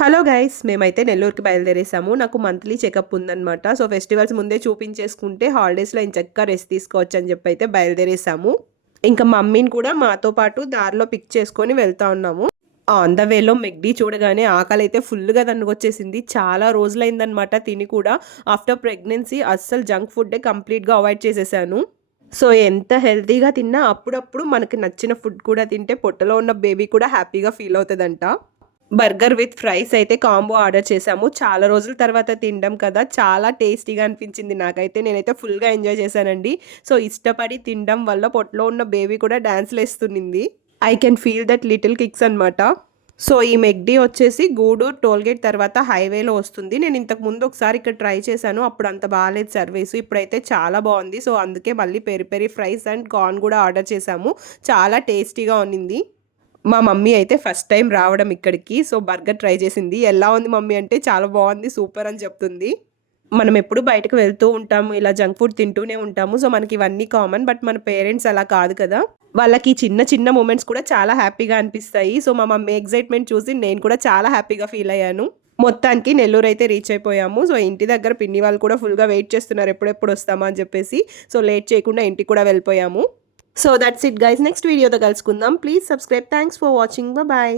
Hello guys, మేమైతే నెల్లూరుకి బయలుదేరేసాము. నాకు మంత్లీ చెకప్ ఉందనమాట. సో ఫెస్టివల్స్ ముందే చూపించేసుకుంటే హాలిడేస్లో ఇంచక్కా రెస్ట్ తీసుకోవచ్చు అని చెప్పి అయితే బయలుదేరేసాము. ఇంకా మమ్మీని కూడా మాతో పాటు దారిలో పిక్ చేసుకొని వెళ్తా ఉన్నాము. ఆన్ ద వేలో మెగ్డీ చూడగానే ఆకలి అయితే ఫుల్గా దండుకొచ్చేసింది. చాలా రోజులైందనమాట తిని కూడా. ఆఫ్టర్ ప్రెగ్నెన్సీ అస్సలు జంక్ ఫుడ్డే కంప్లీట్గా అవాయిడ్ చేసేసాను. సో ఎంత హెల్తీగా తిన్నా అప్పుడప్పుడు మనకి నచ్చిన ఫుడ్ కూడా తింటే పొట్టలో ఉన్న బేబీ కూడా హ్యాపీగా ఫీల్ అవుతుందంట. బర్గర్ విత్ ఫ్రైస్ అయితే కాంబో ఆర్డర్ చేశాము. చాలా రోజుల తర్వాత తినడం కదా, చాలా టేస్టీగా అనిపించింది నాకైతే. నేనైతే ఫుల్గా ఎంజాయ్ చేశానండి. సో ఇష్టపడి తినడం వల్ల పొట్టలో ఉన్న బేబీ కూడా డాన్స్లు వేస్తున్నింది. I can feel that little kicks అనమాట. సో ఈ మెగ్డీ వచ్చేసి గూడూరు టోల్గేట్ తర్వాత హైవేలో వస్తుంది. నేను ఇంతకు ముందు ఒకసారి ఇక్కడ ట్రై చేశాను, అప్పుడు అంత బాగాలేదు సర్వీసు. ఇప్పుడైతే చాలా బాగుంది. సో అందుకే మళ్ళీ peri peri fries and corn కూడా ఆర్డర్ చేశాము. చాలా టేస్టీగా ఉన్నింది. మా మమ్మీ అయితే ఫస్ట్ టైం రావడం ఇక్కడికి. సో బర్గర్ ట్రై చేసింది. ఎలా ఉంది మమ్మీ అంటే, చాలా బాగుంది, సూపర్ అని చెప్తుంది. మనం ఎప్పుడు బయటకు వెళ్తూ ఉంటాము, ఇలా జంక్ ఫుడ్ తింటూనే ఉంటాము. సో మనకి ఇవన్నీ కామన్. బట్ మన పేరెంట్స్ అలా కాదు కదా, వాళ్ళకి చిన్న చిన్న మూమెంట్స్ కూడా చాలా హ్యాపీగా అనిపిస్తాయి. సో మా మమ్మీ ఎగ్జైట్మెంట్ చూసి నేను కూడా చాలా హ్యాపీగా ఫీల్ అయ్యాను. మొత్తానికి నెల్లూరు అయితే రీచ్ అయిపోయాము. సో ఇంటి దగ్గర పిన్ని వాళ్ళు కూడా ఫుల్గా వెయిట్ చేస్తున్నారు, ఎప్పుడెప్పుడు వస్తామా అని చెప్పేసి. సో లేట్ చేయకుండా ఇంటికి కూడా వెళ్ళిపోయాము. So that's it guys. Next video తో కలుసుకుందాం. Please subscribe. Thanks for watching. Bye bye.